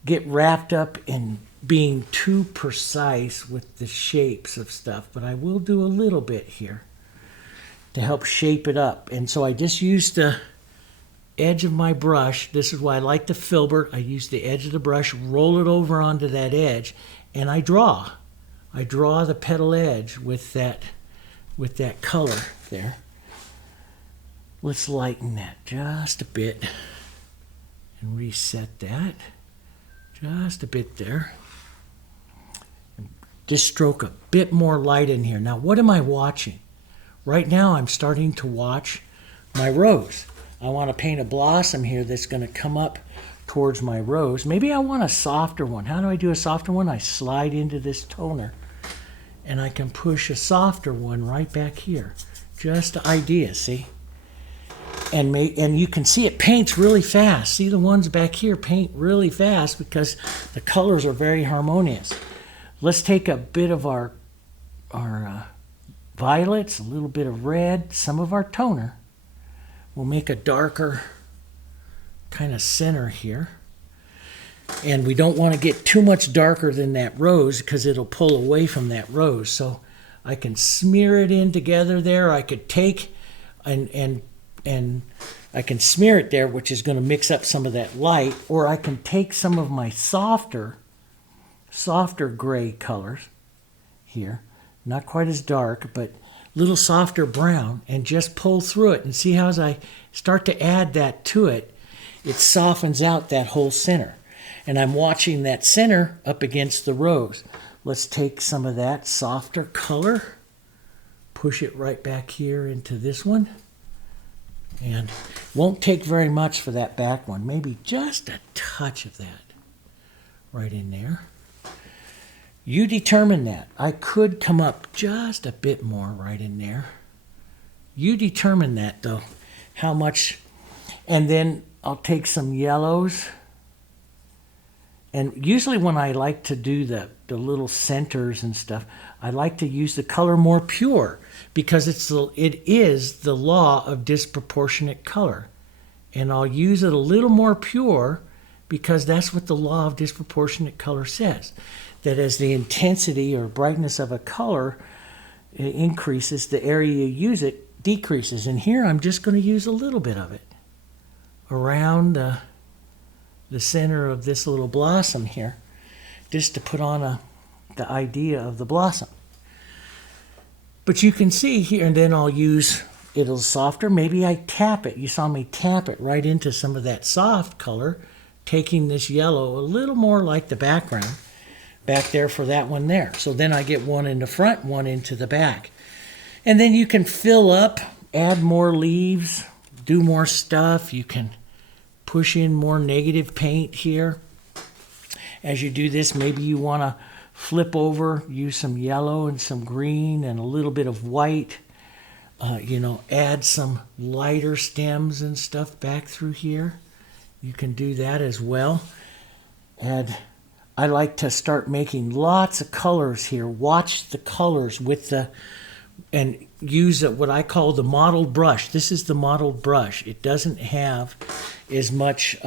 get wrapped up in being too precise with the shapes of stuff, but I will do a little bit here to help shape it up. And so I just used the edge of my brush. This is why I like the filbert. I use the edge of the brush, roll it over onto that edge, and I draw the petal edge with that color there. Let's lighten that just a bit and reset that just a bit there. Just stroke a bit more light in here. Now, what am I watching? Right now, I'm starting to watch my rose. I want to paint a blossom here that's going to come up towards my rose. Maybe I want a softer one. How do I do a softer one? I slide into this toner, and I can push a softer one right back here. Just the idea, see? And you can see it paints really fast. See, the ones back here paint really fast because the colors are very harmonious. Let's take a bit of our violets, a little bit of red, some of our toner. We'll make a darker kind of center here. And we don't want to get too much darker than that rose because it'll pull away from that rose. So I can smear it in together there. I could take and I can smear it there, which is going to mix up some of that light, or I can take some of my softer gray colors here, not quite as dark, but a little softer brown, and just pull through it and see how as I start to add that to it, it softens out that whole center. And I'm watching that center up against the rose. Let's take some of that softer color, push it right back here into this one. And won't take very much for that back one. Maybe just a touch of that right in there. You determine that. I could come up just a bit more right in there. You determine that though, how much. And then I'll take some yellows. And usually when I like to do the little centers and stuff, I like to use the color more pure because it is the law of disproportionate color. And I'll use it a little more pure because that's what the law of disproportionate color says. That as the intensity or brightness of a color increases, the area you use it decreases. And here I'm just going to use a little bit of it around the center of this little blossom here, just to put on the idea of the blossom. But you can see here, and then I'll use, it'll softer, maybe I tap it. You saw me tap it right into some of that soft color, taking this yellow a little more like the background back there for that one there. So then I get one in the front, one into the back. And then you can fill up, add more leaves, do more stuff. You can push in more negative paint here. As you do this, maybe you want to flip over, use some yellow and some green and a little bit of white. Add some lighter stems and stuff back through here. You can do that as well. And I like to start making lots of colors here. Watch the colors and use what I call the mottled brush. This is the mottled brush. It doesn't have as much,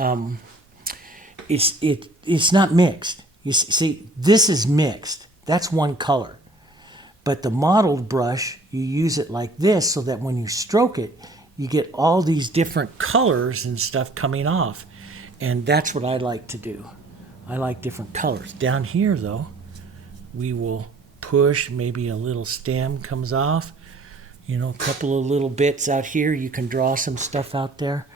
it's not mixed. You see, this is mixed. That's one color. But the mottled brush, you use it like this so that when you stroke it, you get all these different colors and stuff coming off. And that's what I like to do. I like different colors. Down here, though, we will push, maybe a little stem comes off. A couple of little bits out here. You can draw some stuff out there.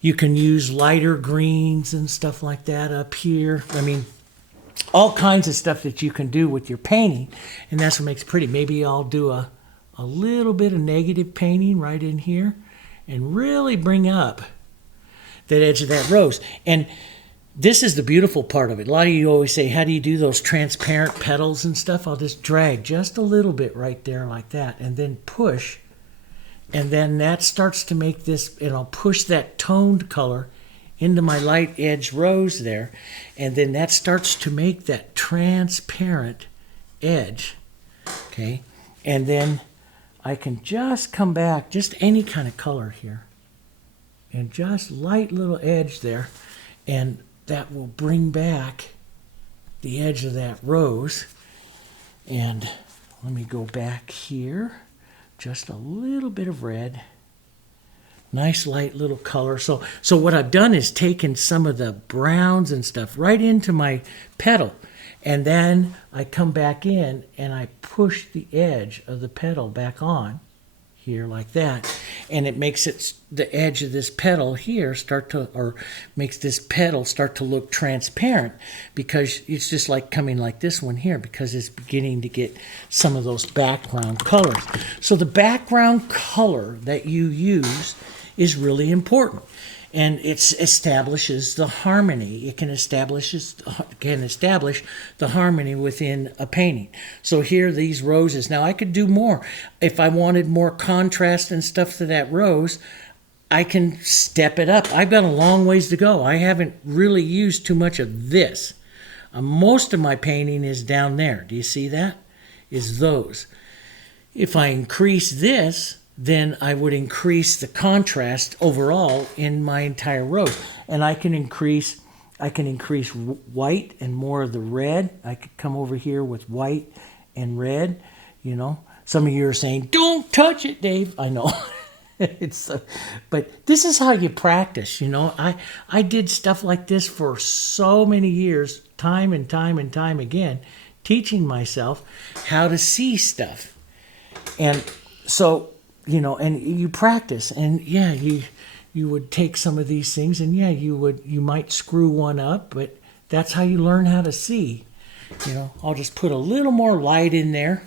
You can use lighter greens and stuff like that up here. I mean, all kinds of stuff that you can do with your painting, and that's what makes it pretty. Maybe I'll do a little bit of negative painting right in here and really bring up that edge of that rose. And this is the beautiful part of it. A lot of you always say, how do you do those transparent petals and stuff? I'll just drag just a little bit right there like that and then push. And then that starts to make this, and I'll push that toned color into my light edge rose there. And then that starts to make that transparent edge. Okay. And then I can just come back, just any kind of color here. And just light little edge there. And that will bring back the edge of that rose. And let me go back here. Just a little bit of red. Nice light little color. So what I've done is taken some of the browns and stuff right into my petal. And then I come back in and I push the edge of the petal back on here like that. And it makes the edge of this petal here makes this petal start to look transparent, because it's just like coming like this one here, because it's beginning to get some of those background colors. So the background color that you use is really important. And it establishes the harmony. It can establish the harmony within a painting. So here, these roses. Now, I could do more. If I wanted more contrast and stuff to that rose, I can step it up. I've got a long ways to go. I haven't really used too much of this. Most of my painting is down there. Do you see that? Is those. If I increase this, then I would increase the contrast overall in my entire rose. And I can increase white and more of the red. I could come over here with white and red, Some of you are saying, don't touch it, Dave. I know. But this is how you practice, I did stuff like this for so many years, time and time and time again, teaching myself how to see stuff. And so, and you practice, and yeah, you you would take some of these things and yeah, you might screw one up, but that's how you learn how to see. You know, I'll just put a little more light in there.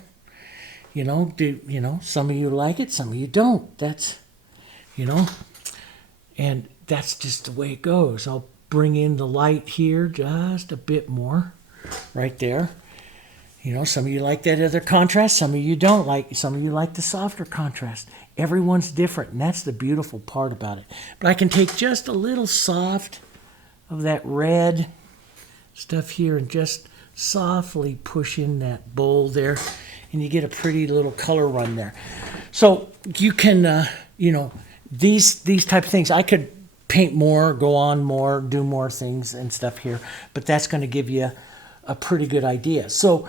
You know, some of you like it, some of you don't. That's, you know, and that's just the way it goes. I'll bring in the light here just a bit more right there. You know, some of you like that other contrast, some of you don't like, some of you like the softer contrast. Everyone's different, and that's the beautiful part about it. But I can take just a little soft of that red stuff here and just softly push in that bowl there, and you get a pretty little color run there. So you can, you know, these type of things, I could paint more, go on more, do more things and stuff here, but that's going to give you a pretty good idea. So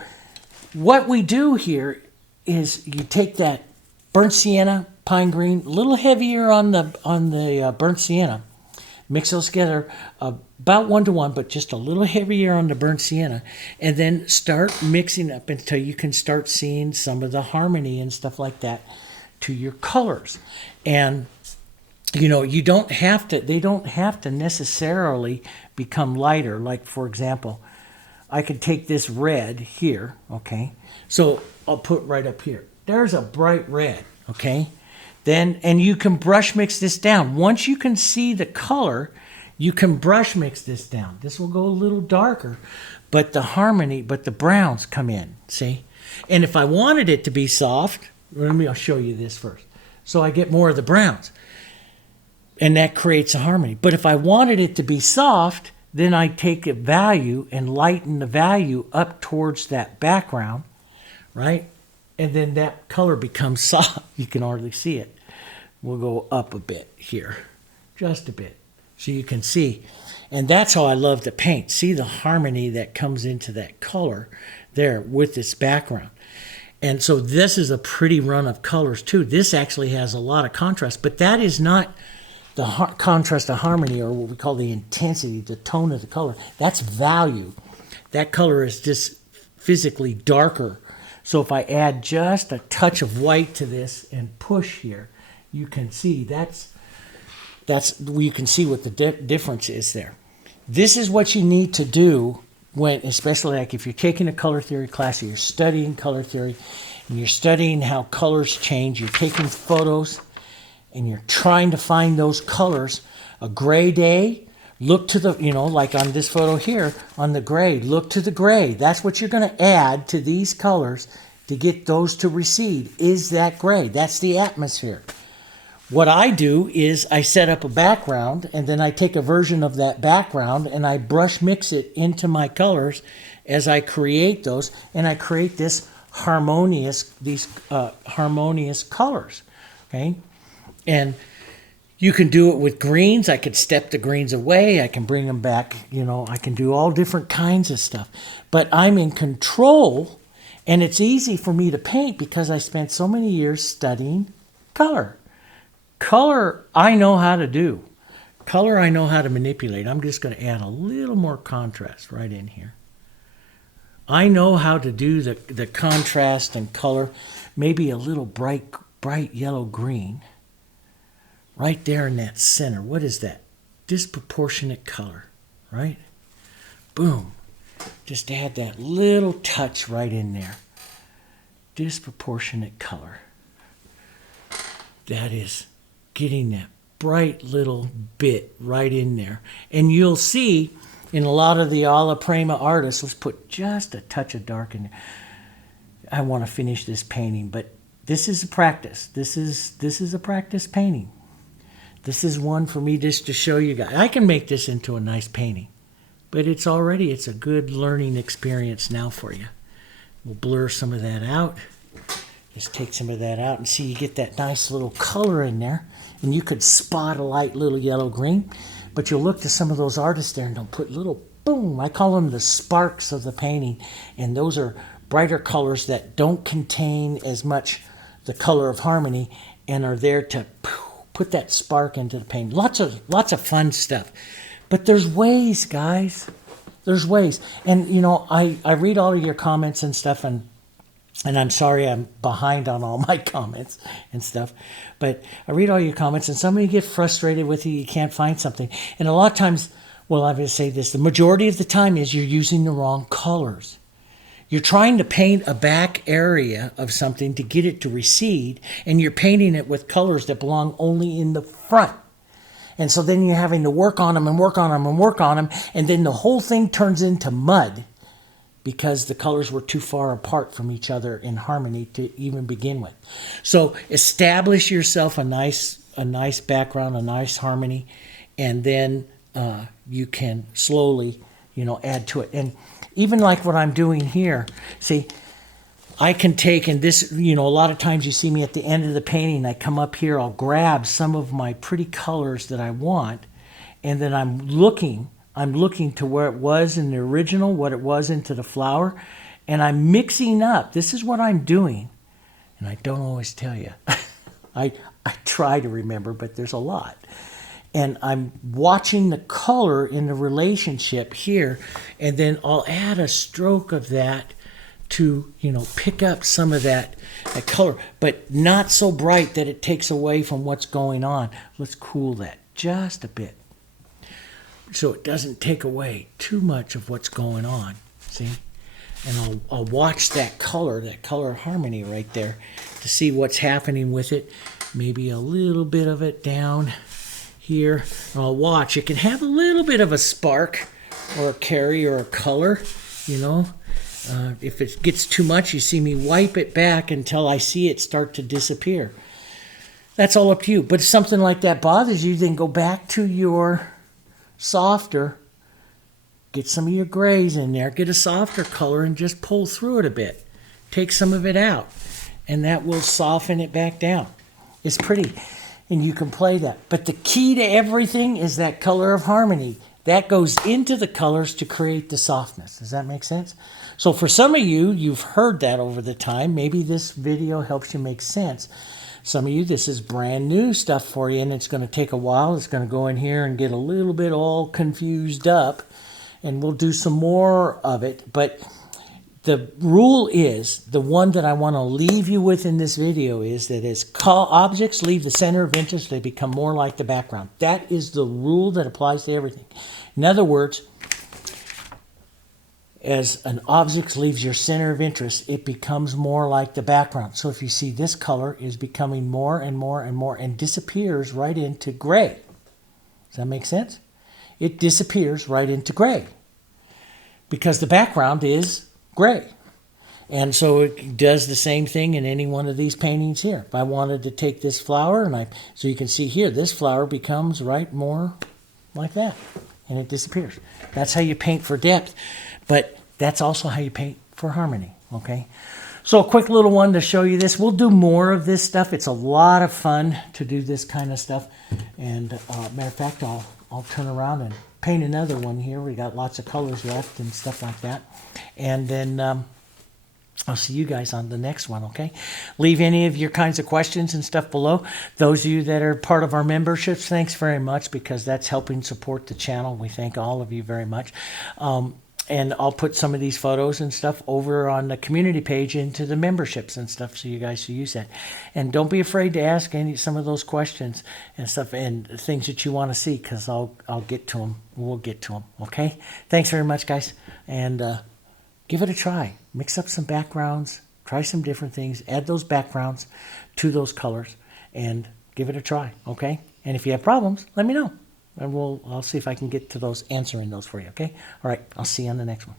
what we do here is you take that burnt sienna, pine green, a little heavier on the burnt sienna, mix those together about 1 to 1, but just a little heavier on the burnt sienna, and then start mixing up until you can start seeing some of the harmony and stuff like that to your colors. And you know, you don't have to, they don't have to necessarily become lighter. Like, for example, I could take this red here, okay? So I'll put right up here. There's a bright red, okay? Then, and you can brush mix this down. Once you can see the color, you can brush mix this down. This will go a little darker, but the harmony, but the browns come in, see? And if I wanted it to be soft, I'll show you this first. So I get more of the browns. And that creates a harmony. But if I wanted it to be soft, then I take a value and lighten the value up towards that background, right? And then that color becomes soft. You can hardly see it. We'll go up a bit here, just a bit, so you can see. And that's how I love to paint. See the harmony that comes into that color there with this background. And so this is a pretty run of colors too. This actually has a lot of contrast, but that is not the contrast of harmony, or what we call the intensity, the tone of the color. That's value. That color is just physically darker. So if I add just a touch of white to this and push here, you can see that's you can see what the difference is there. This is what you need to do when, especially like if you're taking a color theory class, or you're studying color theory, and you're studying how colors change, you're taking photos, and you're trying to find those colors. A gray day, look to the, you know, like on this photo here, on the gray, look to the gray. That's what you're going to add to these colors to get those to recede, is that gray. That's the atmosphere. What I do is I set up a background, and then I take a version of that background and I brush mix it into my colors as I create those, and I create this harmonious, harmonious colors, okay? And you can do it with greens. I could step the greens away. I can bring them back. You know, I can do all different kinds of stuff. But I'm in control, and it's easy for me to paint because I spent so many years studying color. Color, I know how to do. Color, I know how to manipulate. I'm just going to add a little more contrast right in here. I know how to do the contrast and color, maybe a little bright yellow-green. Right there in that center. What is that? Disproportionate color, right? Boom. Just add that little touch right in there. Disproportionate color. That is getting that bright little bit right in there. And you'll see in a lot of the alla prima artists, let's put just a touch of dark in there. I want to finish this painting, but this is a practice. This is a practice painting. This is one for me just to show you guys. I can make this into a nice painting, but it's a good learning experience now for you. We'll blur some of that out. Just take some of that out and see you get that nice little color in there. And you could spot a light little yellow-green, but you'll look to some of those artists there and they'll put little, boom, I call them the sparks of the painting. And those are brighter colors that don't contain as much the color of harmony and are there to put that spark into the painting. Lots of fun stuff. But there's ways, guys. There's ways. And, you know, I read all of your comments and stuff, and And I'm sorry I'm behind on all my comments and stuff. But I read all your comments, and some of you get frustrated with you can't find something. And a lot of times, well, I'm going to say this, the majority of the time is you're using the wrong colors. You're trying to paint a back area of something to get it to recede, and you're painting it with colors that belong only in the front. And so then you're having to work on them and work on them and work on them, and then the whole thing turns into mud because the colors were too far apart from each other in harmony to even begin with. So establish yourself a nice background, a nice harmony, and then you can slowly, add to it. And even like what I'm doing here, see, I can take, and this, a lot of times you see me at the end of the painting, I come up here, I'll grab some of my pretty colors that I want, and then I'm looking to where it was in the original, what it was into the flower, and I'm mixing up. This is what I'm doing, and I don't always tell you. I try to remember, but there's a lot. And I'm watching the color in the relationship here, and then I'll add a stroke of that to, pick up some of that color, but not so bright that it takes away from what's going on. Let's cool that just a bit, so it doesn't take away too much of what's going on, see? And I'll watch that color harmony right there to see what's happening with it. Maybe a little bit of it down here. And I'll watch. It can have a little bit of a spark or a carry or a color, if it gets too much, you see me wipe it back until I see it start to disappear. That's all up to you. But if something like that bothers you, then go back to your softer, get some of your grays in there, get a softer color and just pull through it a bit. Take some of it out, and that will soften it back down. It's pretty, and you can play that. But the key to everything is that color of harmony. That goes into the colors to create the softness. Does that make sense? So for some of you, you've heard that over the time. Maybe this video helps you make sense. Some of you, this is brand new stuff for you, and it's going to take a while. It's going to go in here and get a little bit all confused up, and we'll do some more of it. But the rule is, the one that I want to leave you with in this video is that as objects leave the center of interest, they become more like the background. That is the rule that applies to everything. In other words, as an object leaves your center of interest, it becomes more like the background. So if you see this color is becoming more and more and more and disappears right into gray. Does that make sense? It disappears right into gray because the background is gray. And so it does the same thing in any one of these paintings here. If I wanted to take this flower, so you can see here, this flower becomes more like that, and it disappears. That's how you paint for depth, but that's also how you paint for harmony, okay? So a quick little one to show you this. We'll do more of this stuff. It's a lot of fun to do this kind of stuff. And matter of fact, I'll turn around and paint another one here. We got lots of colors left and stuff like that. And then I'll see you guys on the next one, okay? Leave any of your kinds of questions and stuff below. Those of you that are part of our memberships, thanks very much, because that's helping support the channel. We thank all of you very much. And I'll put some of these photos and stuff over on the community page into the memberships and stuff, so you guys can use that. And don't be afraid to ask some of those questions and stuff and things that you want to see, because I'll get to them. We'll get to them, okay? Thanks very much, guys. And give it a try. Mix up some backgrounds. Try some different things. Add those backgrounds to those colors and give it a try, okay? And if you have problems, let me know. And I'll see if I can get to answering those for you, okay? All right, I'll see you on the next one.